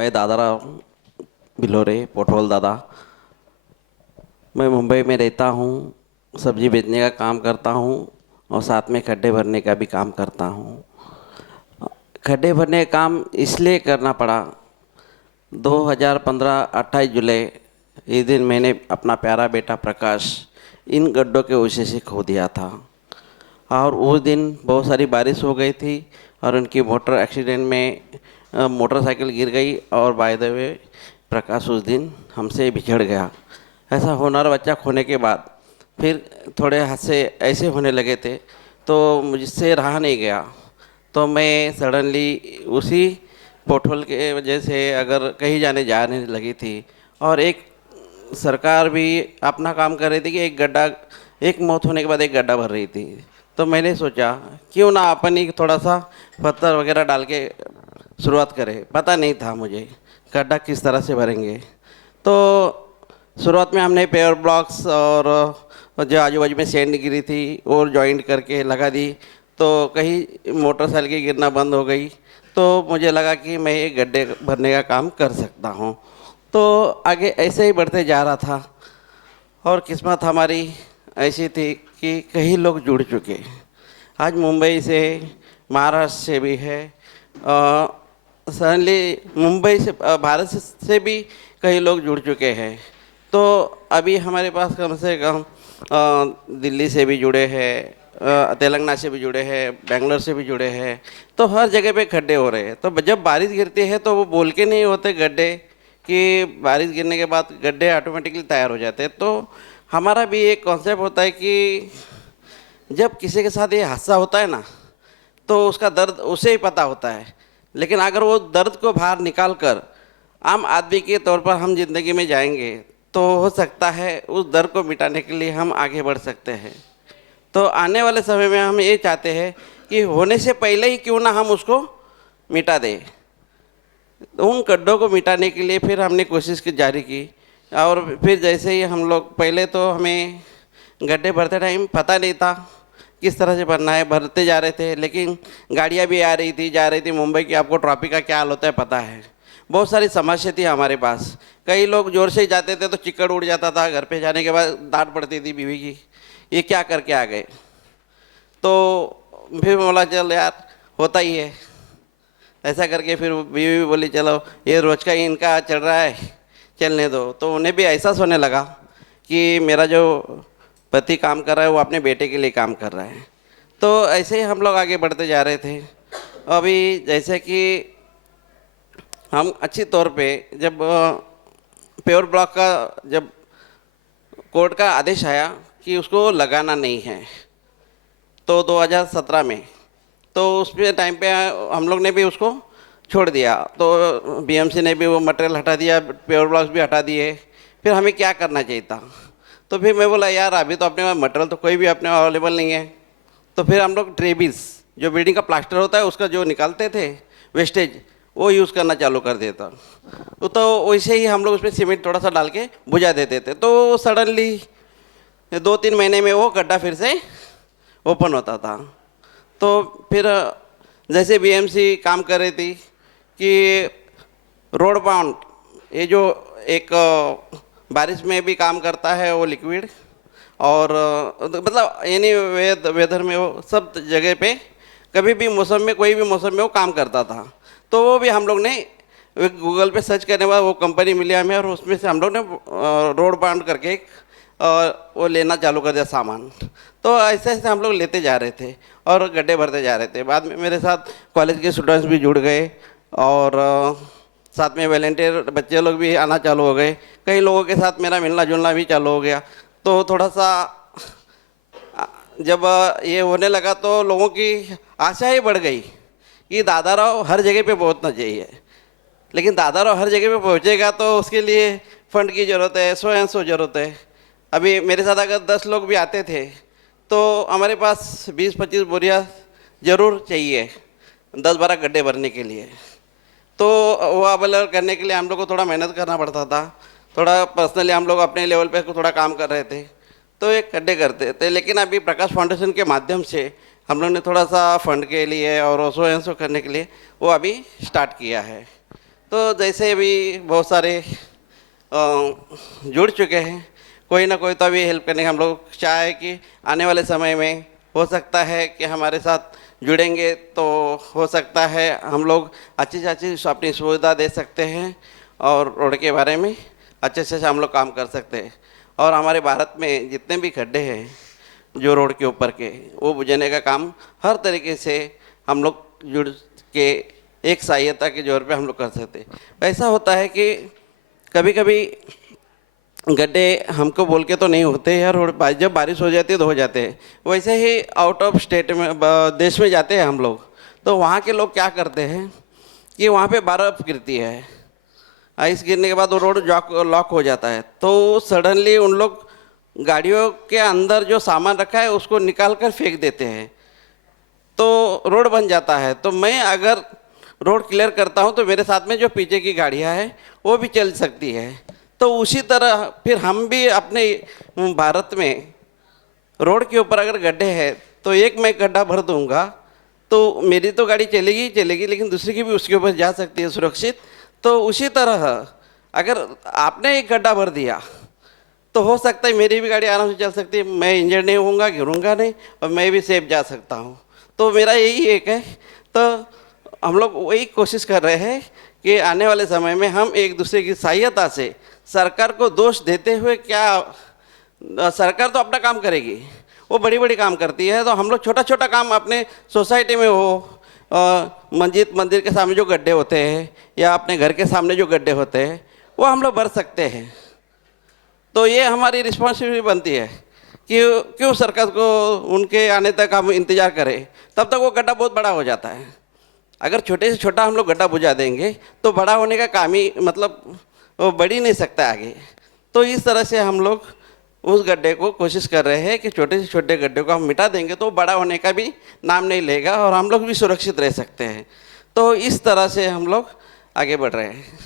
मैं दादाराव भिलोरे पोटवाल दादा। मैं मुंबई में रहता हूँ। सब्जी बेचने का काम करता हूँ और साथ में खड्डे भरने का भी काम करता हूँ। खड्डे भरने का काम इसलिए करना पड़ा, 2015 28 जुलाई इस दिन मैंने अपना प्यारा बेटा प्रकाश इन गड्ढों के वजह से खो दिया था। और उस दिन बहुत सारी बारिश हो गई थी और उनकी मोटर एक्सीडेंट में मोटरसाइकिल गिर गई और बाय द वे प्रकाश उस दिन हमसे बिछड़ गया। ऐसा होनहार बच्चा खोने के बाद फिर थोड़े हादसे ऐसे होने लगे थे तो मुझसे रहा नहीं गया। तो मैं सडनली उसी पोर्टल के वजह से अगर कहीं जाने लगी थी और एक सरकार भी अपना काम कर रही थी कि एक मौत होने के बाद एक गड्ढा भर रही थी। तो मैंने सोचा क्यों ना अपन ही थोड़ा सा पत्थर वगैरह डाल के शुरुआत करें। पता नहीं था मुझे गड्ढा किस तरह से भरेंगे। तो शुरुआत में हमने पेवर ब्लॉक्स और जो आजू बाजू में सैंड गिरी थी और जॉइंट करके लगा दी। तो कहीं मोटरसाइकिल गिरना बंद हो गई तो मुझे लगा कि मैं ये गड्ढे भरने का काम कर सकता हूँ। तो आगे ऐसे ही बढ़ते जा रहा था और किस्मत हमारी ऐसी थी कि कई लोग जुड़ चुके। आज मुंबई से, महाराष्ट्र से भी है, सडनली मुंबई से, भारत से भी कई लोग जुड़ चुके हैं। तो अभी हमारे पास कम से कम दिल्ली से भी जुड़े हैं, तेलंगाना से भी जुड़े हैं, बेंगलोर से भी जुड़े हैं। तो हर जगह पे खड्डे हो रहे हैं। तो जब बारिश गिरती है तो वो बोल के नहीं होते गड्ढे कि बारिश गिरने के बाद गड्ढे ऑटोमेटिकली तैयार हो जाते हैं। तो हमारा भी एक कॉन्सेप्ट होता है कि जब किसी के साथ ये हादसा होता है ना तो उसका दर्द उसे ही पता होता है। लेकिन अगर वो दर्द को बाहर निकाल कर आम आदमी के तौर पर हम जिंदगी में जाएंगे तो हो सकता है उस दर्द को मिटाने के लिए हम आगे बढ़ सकते हैं। तो आने वाले समय में हम ये चाहते हैं कि होने से पहले ही क्यों ना हम उसको मिटा दें। उन गड्ढों को मिटाने के लिए फिर हमने कोशिश की जारी की। और फिर जैसे ही हम लोग, पहले तो हमें गड्ढे भरते टाइम पता नहीं था किस तरह से भरना है, भरते जा रहे थे। लेकिन गाड़ियाँ भी आ रही थी जा रही थी। मुंबई की आपको ट्रैफिक का क्या हाल होता है पता है। बहुत सारी समस्या थी हमारे पास। कई लोग जोर से ही जाते थे तो चिक्कड़ उड़ जाता था। घर पे जाने के बाद डांट पड़ती थी बीवी की, ये क्या करके आ गए। तो फिर बोला चल यार होता ही है। ऐसा करके फिर बीवी भी बोली चलो ये रोज का ही इनका चल रहा है, चलने दो। तो उन्हें भी एहसास होने लगा कि मेरा जो पति काम कर रहा है वो अपने बेटे के लिए काम कर रहा है। तो ऐसे ही हम लोग आगे बढ़ते जा रहे थे। अभी जैसे कि हम अच्छी तौर पे जब पेवर ब्लॉक का जब कोर्ट का आदेश आया कि उसको लगाना नहीं है तो 2017 में, तो उस टाइम पे हम लोग ने भी उसको छोड़ दिया। तो बीएमसी ने भी वो मटेरियल हटा दिया, पेवर ब्लॉक्स भी हटा दिए। फिर हमें क्या करना चाहिए था। तो फिर मैं बोला यार अभी तो अपने पास मटेरियल तो कोई भी अपने अवेलेबल नहीं है। तो फिर हम लोग ट्रेबिस जो बिल्डिंग का प्लास्टर होता है उसका जो निकालते थे वेस्टेज, वो यूज़ करना चालू कर देता। तो वैसे ही हम लोग उसमें सीमेंट थोड़ा सा डाल के बुझा देते थे। तो सडनली 2-3 महीने में वो गड्ढा फिर से ओपन होता था। तो फिर जैसे बीएमसी काम कर रही थी कि रोड बाउंड, ये जो एक बारिश में भी काम करता है वो लिक्विड, और मतलब एनी वेदर में वो सब जगह पे कभी भी मौसम में, कोई भी मौसम में वो काम करता था। तो वो भी हम लोग ने गूगल पे सर्च करने के बाद वो कंपनी मिली हमें और उसमें से हम लोग ने रोड बाउंड करके वो लेना चालू कर दिया सामान। तो ऐसे ऐसे हम लोग लेते जा रहे थे और गड्ढे भरते जा रहे थे। बाद में मेरे साथ कॉलेज के स्टूडेंट्स भी जुड़ गए और साथ में वॉलंटियर बच्चे लोग भी आना चालू हो गए। कई लोगों के साथ मेरा मिलना जुलना भी चालू हो गया। तो थोड़ा सा जब ये होने लगा तो लोगों की आशा ही बढ़ गई कि दादाराव हर जगह पे पहुंचना चाहिए। लेकिन दादाराव हर जगह पे पहुंचेगा तो उसके लिए फंड की ज़रूरत है, स्वयं ज़रूरत है। अभी मेरे साथ अगर 10 लोग भी आते थे तो हमारे पास 20-25 बोरियाँ ज़रूर चाहिए 10-12 गड्ढे भरने के लिए। तो वो अवेलेबल करने के लिए हम लोग को थोड़ा मेहनत करना पड़ता था। थोड़ा पर्सनली हम लोग अपने लेवल पे थोड़ा काम कर रहे थे तो एक गड्ढे करते थे। लेकिन अभी प्रकाश फाउंडेशन के माध्यम से हम लोग ने थोड़ा सा फंड के लिए और सो एंड सो करने के लिए वो अभी स्टार्ट किया है। तो जैसे अभी बहुत सारे जुड़ चुके हैं, कोई ना कोई तो अभी हेल्प करने का हम लोग चाहे कि आने वाले समय में हो सकता है कि हमारे साथ जुड़ेंगे, तो हो सकता है हम लोग अच्छी से अच्छी अपनी सुविधा दे सकते हैं और रोड के बारे में अच्छे से हम लोग काम कर सकते हैं। और हमारे भारत में जितने भी खड्डे हैं जो रोड के ऊपर के, वो बुझाने का काम हर तरीके से हम लोग जुड़ के एक सहायता के जोर पे हम लोग कर सकते हैं। ऐसा होता है कि कभी कभी गड्ढे हमको बोल के तो नहीं होते यार, रोड जब बारिश हो जाती है तो हो जाते हैं। वैसे ही आउट ऑफ स्टेट में देश में जाते हैं हम लोग, तो वहाँ के लोग क्या करते हैं कि वहाँ पे बर्फ़ गिरती है, आइस गिरने के बाद वो रोड लॉक हो जाता है, तो सडनली उन लोग गाड़ियों के अंदर जो सामान रखा है उसको निकाल कर फेंक देते हैं, तो रोड बन जाता है। तो मैं अगर रोड क्लियर करता हूँ तो मेरे साथ में जो पीछे की गाड़ियाँ हैं वो भी चल सकती है। तो उसी तरह फिर हम भी अपने भारत में रोड के ऊपर अगर गड्ढे हैं तो एक मैं गड्ढा भर दूंगा तो मेरी तो गाड़ी चलेगी ही चलेगी, लेकिन दूसरी की भी उसके ऊपर जा सकती है सुरक्षित। तो उसी तरह अगर आपने एक गड्ढा भर दिया तो हो सकता है मेरी भी गाड़ी आराम से चल सकती है, मैं इंजर्ड नहीं होऊंगा, गिरूंगा नहीं, और मैं भी सेफ जा सकता हूँ। तो मेरा यही एक है। तो हम लोग वही कोशिश कर रहे हैं कि आने वाले समय में हम एक दूसरे की सहायता से, सरकार को दोष देते हुए क्या, सरकार तो अपना काम करेगी, वो बड़ी बड़ी काम करती है, तो हम लोग छोटा छोटा काम अपने सोसाइटी में हो, मस्जिद मंदिर के सामने जो गड्ढे होते हैं या अपने घर के सामने जो गड्ढे होते हैं वो हम लोग भर सकते हैं। तो ये हमारी रिस्पॉन्सिबिलिटी बनती है कि क्यों सरकार को उनके आने तक हम इंतज़ार करें, तब तक वो गड्ढा बहुत बड़ा हो जाता है। अगर छोटे से छोटा हम लोग गड्ढा बुझा देंगे तो बड़ा होने का काम ही मतलब वो बढ़ ही नहीं सकता आगे। तो इस तरह से हम लोग उस गड्ढे को कोशिश कर रहे हैं कि छोटे से छोटे गड्ढे को हम मिटा देंगे तो बड़ा होने का भी नाम नहीं लेगा और हम लोग भी सुरक्षित रह सकते हैं। तो इस तरह से हम लोग आगे बढ़ रहे हैं।